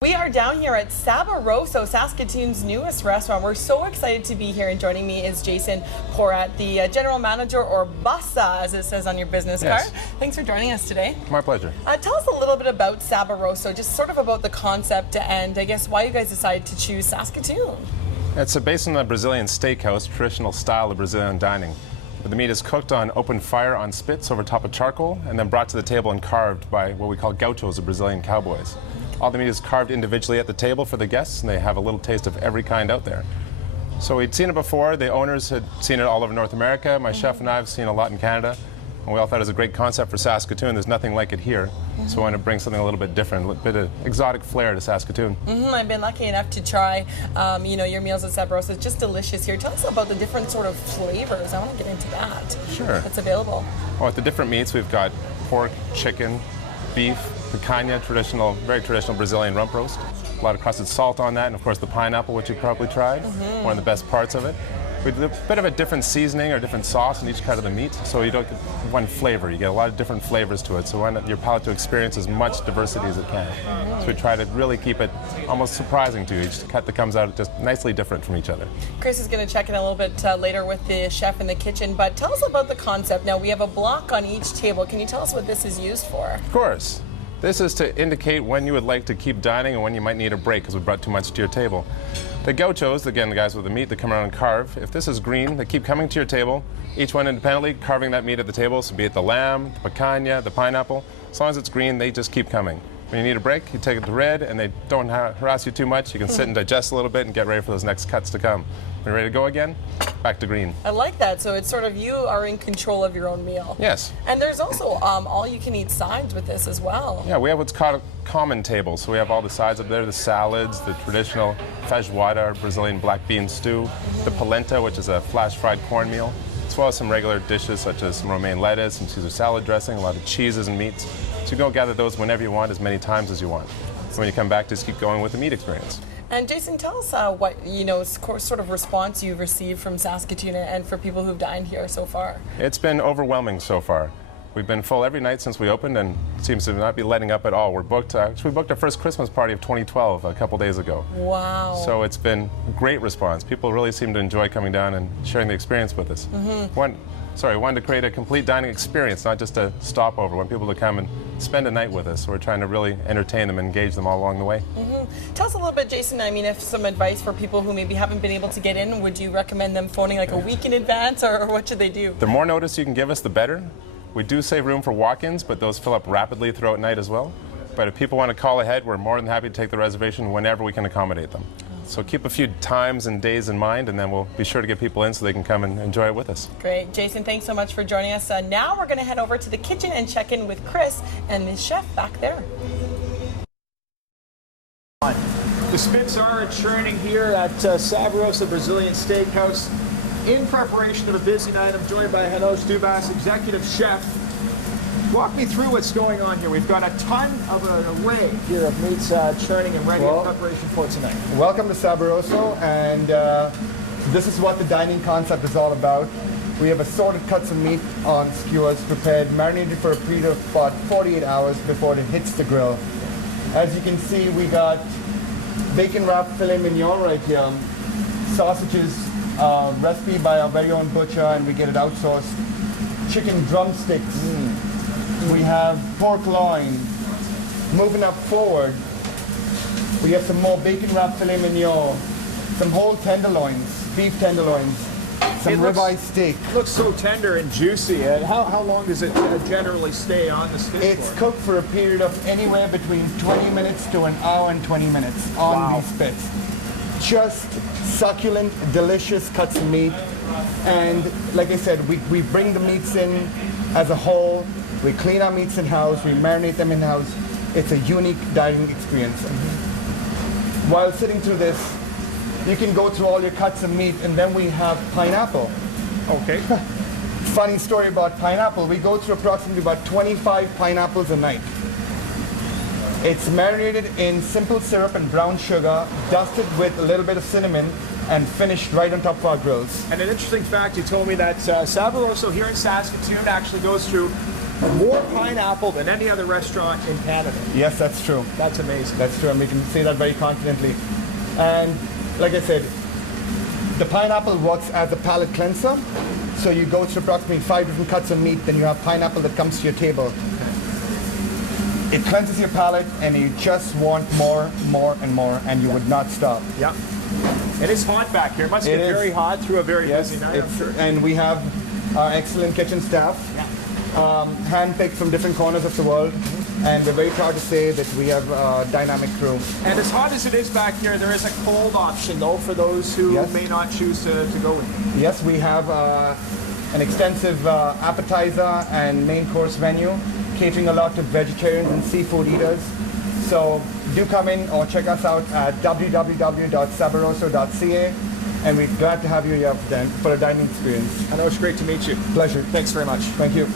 We are down here at Saboroso, Saskatoon's newest restaurant. We're so excited to be here, and joining me is Jason Porat, the general manager, or Bassa, as it says on your business card. Thanks for joining us today. My pleasure. Tell us a little bit about Saboroso, just sort of about the concept and I guess why you guys decided to choose Saskatoon. It's based on a Brazilian steakhouse, traditional style of Brazilian dining. The meat is cooked on open fire on spits over top of charcoal and then brought to the table and carved by what we call gauchos, the Brazilian cowboys. All the meat is carved individually at the table for the guests, and they have a little taste of every kind out there. So we'd seen it before. The owners had seen it all over North America. My chef and I have seen a lot in Canada. And we all thought it was a great concept for Saskatoon. There's nothing like it here. So we want to bring something a little bit different, a bit of exotic flair to Saskatoon. I've been lucky enough to try, your meals at Saboroso. It's just delicious here. Tell us about the different sort of flavors. I want to get into that. Sure. That's available. Well, with the different meats, we've got pork, chicken, beef, picanha, very traditional Brazilian rump roast. A lot of crusted salt on that, and of course the pineapple, which you've probably tried. One of the best parts of it. We do a bit of a different seasoning or different sauce in each cut of the meat, so you don't get one flavor. You get a lot of different flavors to it, so we want your palate to experience as much diversity as it can. So we try to really keep it almost surprising to you. Each cut that comes out just nicely different from each other. Chris is going to check in a little bit later with the chef in the kitchen, but tell us about the concept. Now, we have a block on each table. Can you tell us what this is used for? Of course. This is to indicate when you would like to keep dining and when you might need a break because we brought too much to your table. The gauchos, again, the guys with the meat, they come around and carve. If this is green, they keep coming to your table, each one independently, carving that meat at the table, so be it the lamb, the picanha, the pineapple. As long as it's green, they just keep coming. When you need a break, you take it to red, and they don't harass you too much. You can sit and digest a little bit and get ready for those next cuts to come. When you're ready to go again, back to green. I like that. So it's sort of you are in control of your own meal. Yes. And there's also all-you-can-eat sides with this as well. Yeah, we have what's called a common table. So we have all the sides up there, the salads, the traditional feijoada, or Brazilian black bean stew, the polenta, which is a flash-fried cornmeal, as well as some regular dishes such as some romaine lettuce, some Caesar salad dressing, a lot of cheeses and meats. So you go gather those whenever you want, as many times as you want. So when you come back, just keep going with the meat experience. And Jason, tell us what sort of response you've received from Saskatoon and for people who've dined here so far. It's been overwhelming so far. We've been full every night since we opened, and it seems to not be letting up at all. We're booked. We booked our first Christmas party of 2012 a couple days ago. Wow! So it's been a great response. People really seem to enjoy coming down and sharing the experience with us. Wanted to create a complete dining experience, not just a stopover. We want people to come and spend a night with us. So we're trying to really entertain them and engage them all along the way. Tell us a little bit, Jason, if some advice for people who maybe haven't been able to get in, would you recommend them phoning like a week in advance, or what should they do? The more notice you can give us, the better. We do save room for walk-ins, but those fill up rapidly throughout night as well. But if people want to call ahead, we're more than happy to take the reservation whenever we can accommodate them. So keep a few times and days in mind, and then we'll be sure to get people in so they can come and enjoy it with us. Great. Jason, thanks so much for joining us. Now we're going to head over to the kitchen and check in with Chris and his chef back there. The spits are churning here at Saboroso Brazilian Steakhouse. In preparation of a busy night, I'm joined by Janos Dubas, executive chef. Walk me through what's going on here. We've got a ton of an array here of meats churning and ready in preparation for tonight. Welcome to Saboroso, and this is what the dining concept is all about. We have assorted cuts of meat on skewers prepared, marinated for a period of about 48 hours before it hits the grill. As you can see, we got bacon wrapped filet mignon right here, sausages, recipe by our very own butcher, and we get it outsourced. Chicken drumsticks. We have pork loin. Moving up forward, we have some more bacon wrapped filet mignon, some whole tenderloins, beef tenderloins, some ribeye steak. It looks so tender and juicy. How long does it generally stay on the spit It's for? cooked for a period of anywhere between 20 minutes to an hour and 20 minutes on these spits. Just succulent, delicious cuts of meat. And like I said, we bring the meats in as a whole. We clean our meats in-house, we marinate them in-house. It's a unique dining experience. While sitting through this, you can go through all your cuts of meat, and then we have pineapple. Okay. Funny story about pineapple. We go through approximately about 25 pineapples a night. It's marinated in simple syrup and brown sugar, dusted with a little bit of cinnamon, and finished right on top of our grills. And an interesting fact, you told me that Saboroso here in Saskatoon actually goes through more pineapple than any other restaurant in Canada. Yes, that's true. That's amazing. That's true, and we can say that very confidently. And like I said, the pineapple works as a palate cleanser. So you go through approximately 5 different cuts of meat, then you have pineapple that comes to your table. It cleanses your palate, and you just want more, and more, and you would not stop. Yeah. It is hot back here. It must get very hot through a very busy night, I'm sure. And we have our excellent kitchen staff, handpicked from different corners of the world. And we're very proud to say that we have a dynamic crew. And as hot as it is back here, there is a cold option, though, for those who may not choose to go with it. Yes, we have an extensive appetizer and main course menu, catering a lot to vegetarians and seafood eaters. So do come in or check us out at www.saboroso.ca, and we're glad to have you here for a dining experience. I know it's great to meet you. Pleasure. Thanks very much. Thank you.